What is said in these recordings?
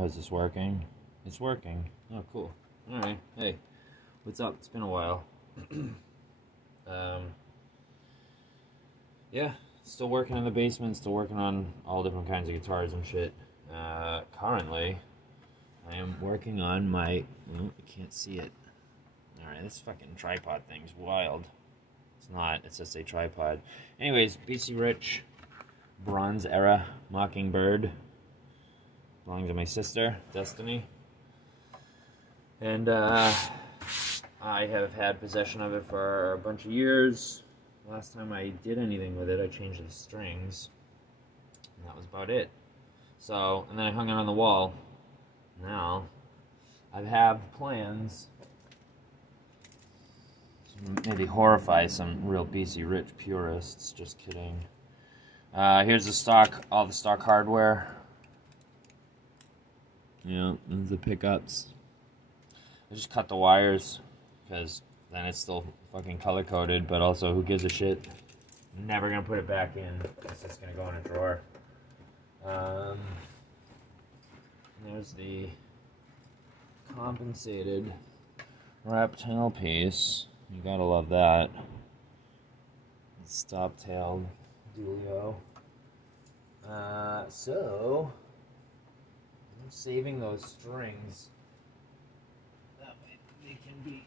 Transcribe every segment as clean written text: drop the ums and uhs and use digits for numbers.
Oh, is this working? It's working. Oh, cool. Alright, hey, what's up? It's been a while. Yeah, still working in the basement, still working on all different kinds of guitars and shit. Currently, I am working on my... Oh, I can't see it. Alright, this fucking tripod thing's wild. It's not, it's just a tripod. Anyways, BC Rich, Bronze Era, Mockingbird. Belongs to my sister, Destiny. And, I have had possession of it for a bunch of years. Last time I did anything with it, I changed the strings. And that was about it. So, and then I hung it on the wall. Now, I have plans to maybe horrify some real BC Rich purists. Just kidding. Here's the stock, all the stock hardware. Yeah, those are the pickups. I just cut the wires, because then it's still fucking color-coded, but also, who gives a shit? I'm never gonna put it back in. It's just gonna go in a drawer. There's the compensated wrap tailpiece. You gotta love that. Stop-tailed dealio. So... I'm saving those strings. That way they can be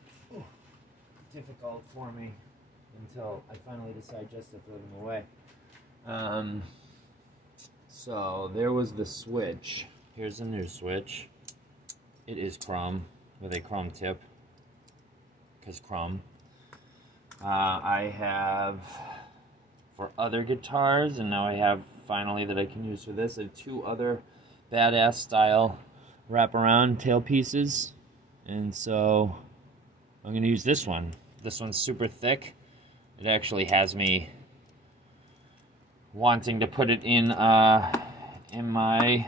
difficult for me until I finally decide just to throw them away. So there was the switch. Here's the new switch. It is chrome with a chrome tip, because chrome. I have for other guitars, and now I have finally that I can use for this. I have two other badass style wraparound tailpieces, and so I'm going to use this one. This one's super thick. It actually has me wanting to put it in my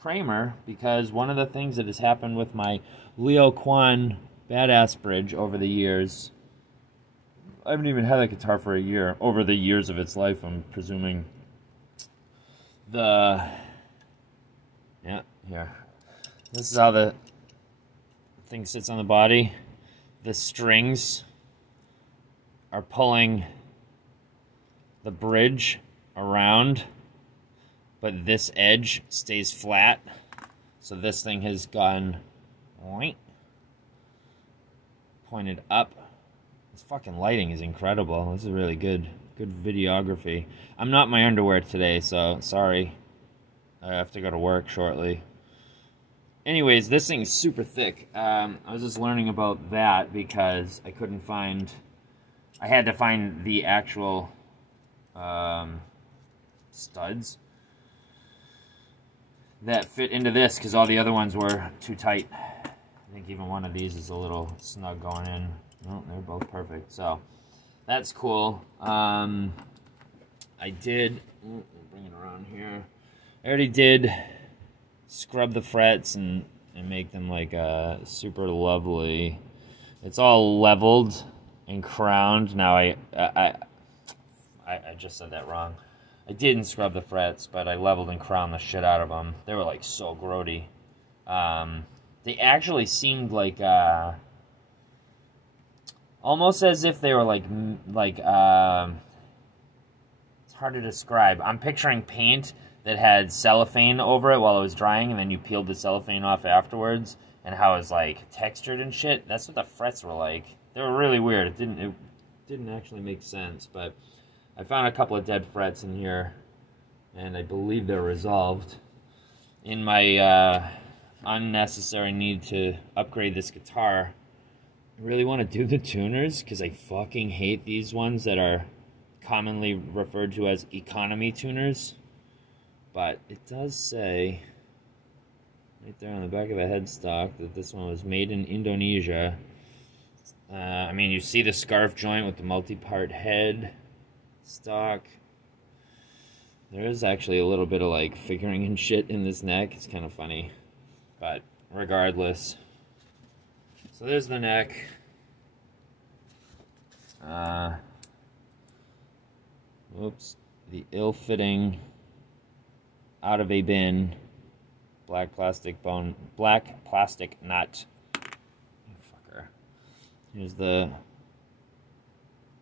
Kramer, because one of the things that has happened with my Leo Kwan badass bridge over the years, I haven't even had that guitar for a year, over the years of its life, I'm presuming. Yeah, here. This is how the thing sits on the body. The strings are pulling the bridge around, but this edge stays flat. So this thing has gone pointed up. This fucking lighting is incredible. This is really good videography. I'm not in my underwear today, so sorry. I have to go to work shortly. Anyways, this thing is super thick. I was just learning about that because I couldn't find... I had to find the actual studs that fit into this, because all the other ones were too tight. I think even one of these is a little snug going in. No, they're both perfect. So, that's cool. I did... bring it around here. I already did scrub the frets and make them like super lovely. It's all leveled and crowned. Now I just said that wrong. I didn't scrub the frets, but I leveled and crowned the shit out of them. They were like so grody. They actually seemed like almost as if they were like it's hard to describe. I'm picturing paint that had cellophane over it while it was drying, and then you peeled the cellophane off afterwards, and how it was like textured and shit. That's what the frets were like. They were really weird. It didn't actually make sense, but I found a couple of dead frets in here, and I believe they're resolved. In my unnecessary need to upgrade this guitar, I really want to do the tuners, because I fucking hate these ones that are commonly referred to as economy tuners. But it does say right there on the back of the headstock that this one was made in Indonesia. I mean, you see the scarf joint with the multi-part head stock. There is actually a little bit of like figuring and shit in this neck. It's kind of funny, but regardless. So there's the neck. Oops, the ill-fitting out of a bin black plastic nut. Fucker. Here's the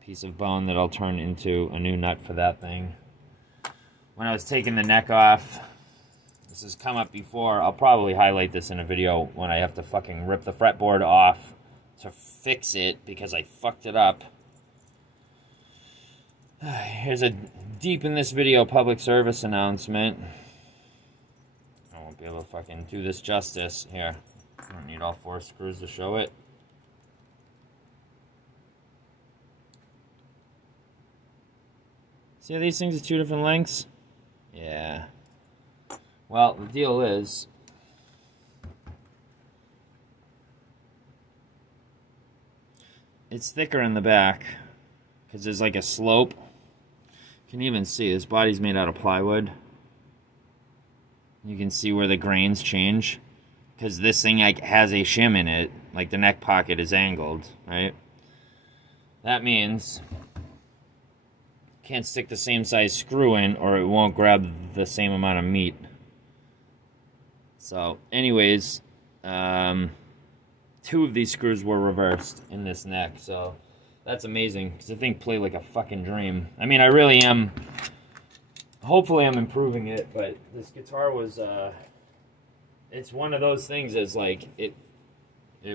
piece of bone that I'll turn into a new nut for that thing. When I was taking the neck off, this has come up before, I'll probably highlight this in a video when I have to fucking rip the fretboard off to fix it because I fucked it up. Here's a deep in this video public service announcement. I won't be able to fucking do this justice. Here, I don't need all 4 screws to show it. See how these things are 2 different lengths? Yeah. Well, the deal is, it's thicker in the back because there's like a slope. You can even see this body's made out of plywood. You can see where the grains change because this thing like has a shim in it, like the neck pocket is angled, right? That means you can't stick the same size screw in or it won't grab the same amount of meat. So, anyways, 2 of these screws were reversed in this neck, so that's amazing, because the thing played like a fucking dream. I mean, I really am, hopefully I'm improving it, but this guitar was, it's one of those things that's like, it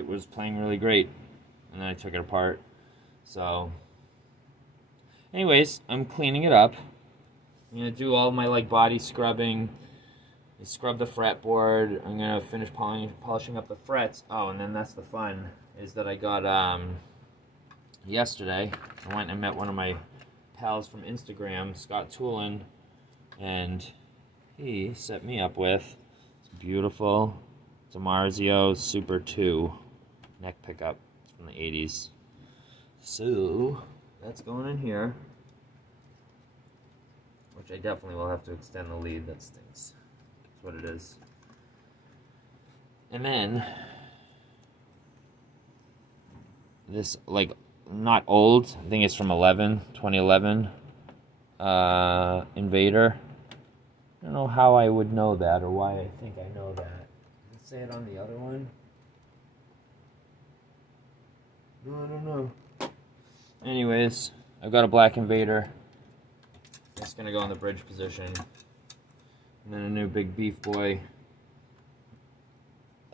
was playing really great, and then I took it apart, so, anyways, I'm cleaning it up. I'm going to do all my, like, body scrubbing. Scrub the fretboard. I'm gonna finish polishing up the frets. Oh, and then that's the fun, is that I got yesterday I went and met one of my pals from Instagram, Scott Toolin, and he set me up with this beautiful DiMarzio Super 2 neck pickup from the 80s. So that's going in here, which I definitely will have to extend the lead. That stinks. What it is. And then this, like, not old, I think it's from 2011 Invader. I don't know how I would know that or why I think I know that. Does it say it on the other one? No, I don't know. Anyways, I've got a black Invader. It's gonna go in the bridge position. And then a new big beef boy,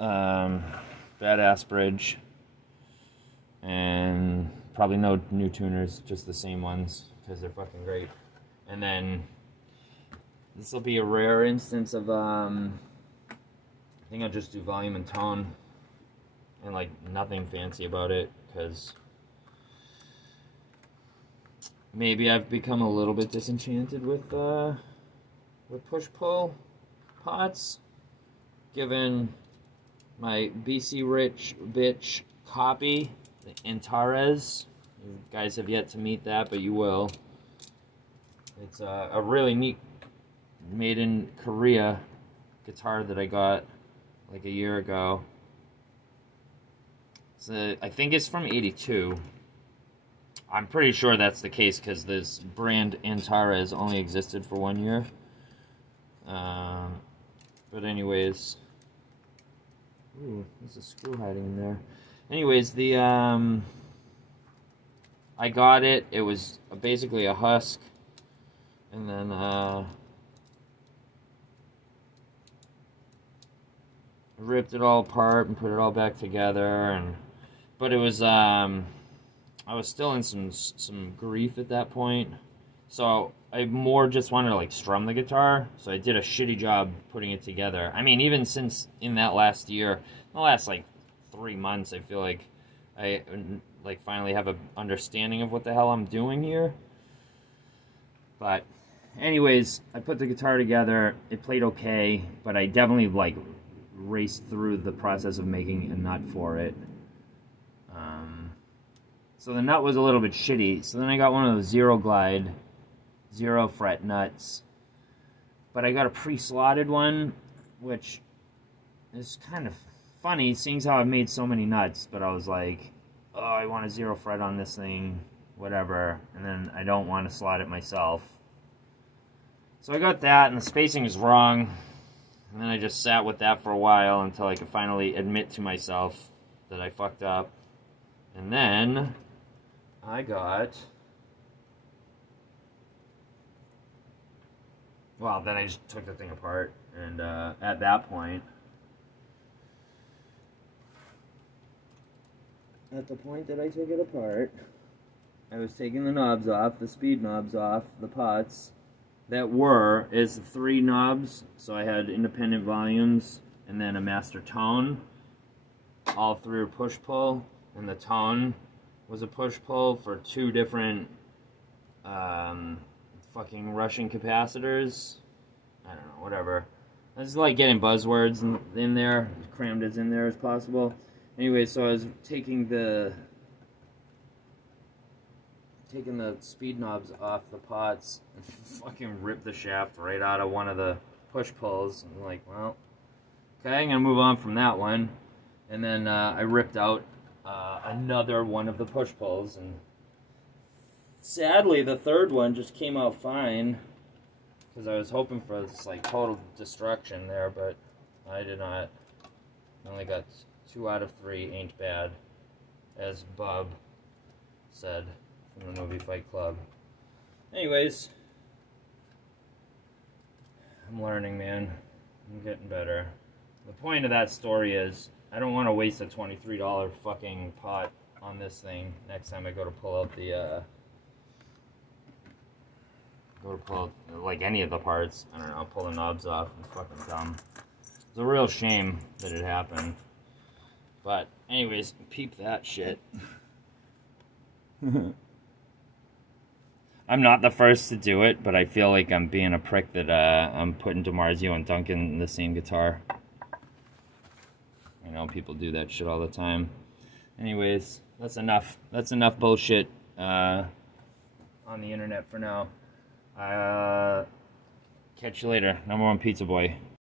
badass bridge, and probably no new tuners, just the same ones, because they're fucking great. And then, this will be a rare instance of, I think I'll just do volume and tone, and like, nothing fancy about it, because maybe I've become a little bit disenchanted with push-pull pots, given my BC Rich bitch copy, the Antares. You guys have yet to meet that, but you will. It's a really neat, made in Korea guitar that I got like a year ago. So I think it's from '82. I'm pretty sure that's the case because this brand Antares only existed for 1 year. But anyways, ooh, there's a screw hiding in there. Anyways, the, I got it, it was basically a husk, and then, I ripped it all apart and put it all back together, but it was, I was still in some grief at that point, so I more just wanted to like strum the guitar, so I did a shitty job putting it together. I mean, even since in that last year, the last like 3 months, I feel like I like finally have an understanding of what the hell I'm doing here. But anyways, I put the guitar together, it played okay, but I definitely like raced through the process of making a nut for it. So the nut was a little bit shitty, so then I got one of those Zero Glide 0 fret nuts, but I got a pre-slotted one, which is kind of funny, seeing how I've made so many nuts, but I was like, oh, I want a 0 fret on this thing, whatever, and then I don't want to slot it myself. So I got that, and the spacing is wrong. And then I just sat with that for a while until I could finally admit to myself that I fucked up. And then I got... Well, then I just took the thing apart. And at that point... At the point that I took it apart, I was taking the knobs off, the speed knobs off, the pots. That is 3 knobs, so I had independent volumes and then a master tone. All 3 were push-pull, and the tone was a push-pull for 2 different fucking Russian capacitors. I don't know, whatever. I was like getting buzzwords in there, as crammed as in there as possible. Anyway, so I was taking the speed knobs off the pots and fucking ripped the shaft right out of one of the push-pulls. I'm like, well, okay, I'm gonna move on from that one. And then I ripped out another one of the push-pulls, and sadly the third one just came out fine, because I was hoping for this like total destruction there, but I did not. I only got 2 out of 3 ain't bad, as Bob said from the movie Fight Club. Anyways, I'm learning, man. I'm getting better. The point of that story is, I don't want to waste a $23 fucking pot on this thing next time I go to pull out the, like any of the parts. I don't know, pull the knobs off. It's fucking dumb. It's a real shame that it happened. But, anyways, peep that shit. I'm not the first to do it, but I feel like I'm being a prick that I'm putting DiMarzio and Duncan in the same guitar. You know, people do that shit all the time. Anyways, that's enough. That's enough bullshit on the internet for now. Catch you later. #1 Pizza Boy.